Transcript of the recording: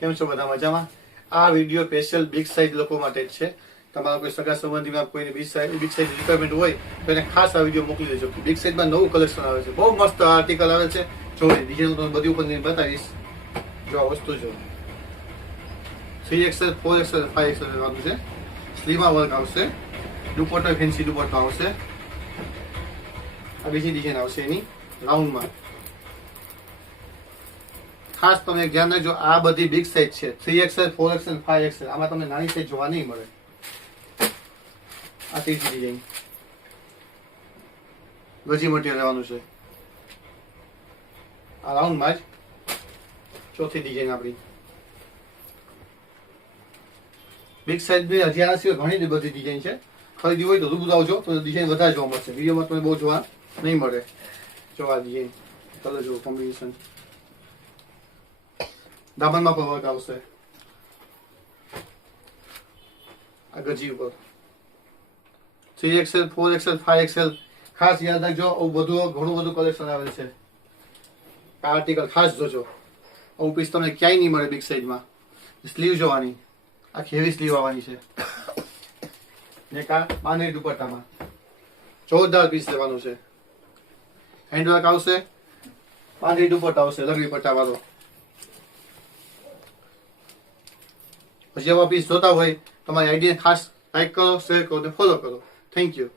કેમ છો બધા મજામાં? આ વિડીયો સ્પેશિયલ બિગ સાઇઝ લોકો માટે જ છે. તમારા કોઈ સગા સંબંધીમાં કોઈને બિગ સાઇઝ રિક્વાયરમેન્ટ હોય તો એને ખાસ આ વિડીયો મોકલી દેજો. બિગ સાઇઝમાં નવું કલેક્શન આવે છે, બહુ મસ્ત આર્ટિકલ આવે છે. જો ડિઝાઇન તમને બધી ઉપર બતાવીશ. જો આ વસ્તુ જો 3XL 4XL 5XL લેવાનું છે. સ્લીવમાં વર્ક આવશે, દુપટ્ટો ફેન્સી દુપટ્ટો આવશે. આ બીજી ડિઝાઇન આવશે એની રાઉન્ડમાં. ખાસ તમે એક ધ્યાન રાખજો, આ બધી બિગ સાઇઝ છે. 3XL 4XL 5XL. આમાં તમને નાની સાઇઝ જોવા નહીં મળે. આ ત્રીજી ડિઝાઇન ગજી મટીરિયલ લેવાનું છે. આ રાઉન્ડમાં જ ચોથી ડિઝાઇન આપણી બિગ સાઇઝ બી હજી આના સિવાય ઘણી બધી ડિઝાઇન છે. ખરીદી હોય તો રૂબરૂ આવજો તો ડિઝાઇન વધારે જોવા મળશે. વિડીયોમાં તમને બહુ જોવા નહીં મળે. જો આ ડિઝાઇન કલર જો કોમ્બિનેશન દામનમાં પણ વર્ક આવશે. આ ગજી ઉપર 3XL 4XL 5XL. ખાસ યાદ રાખજો, ઘણું બધું કલેક્શન આવેલ છે. આ આર્ટિકલ ખાસ જોજો. આવું પીસ તમને ક્યાંય નહીં મળે બિગ સાઇઝમાં. સ્લીવ જોવાની, આખી હેવી સ્લીવ આવવાની છે. ને કા બાંધણી દુપટ્ટામાં જોરદાર પીસ લેવાનું છે. હેન્ડવર્ક આવશે, બાંધણી દુપટ્ટા આવશે લગડી પટ્ટા વાળો. જેવા પીસ જોતા હોય તમારી આઈડિયા ખાસ લાઈક કરો, શેર કરો અને ફોલો કરો. Thank you.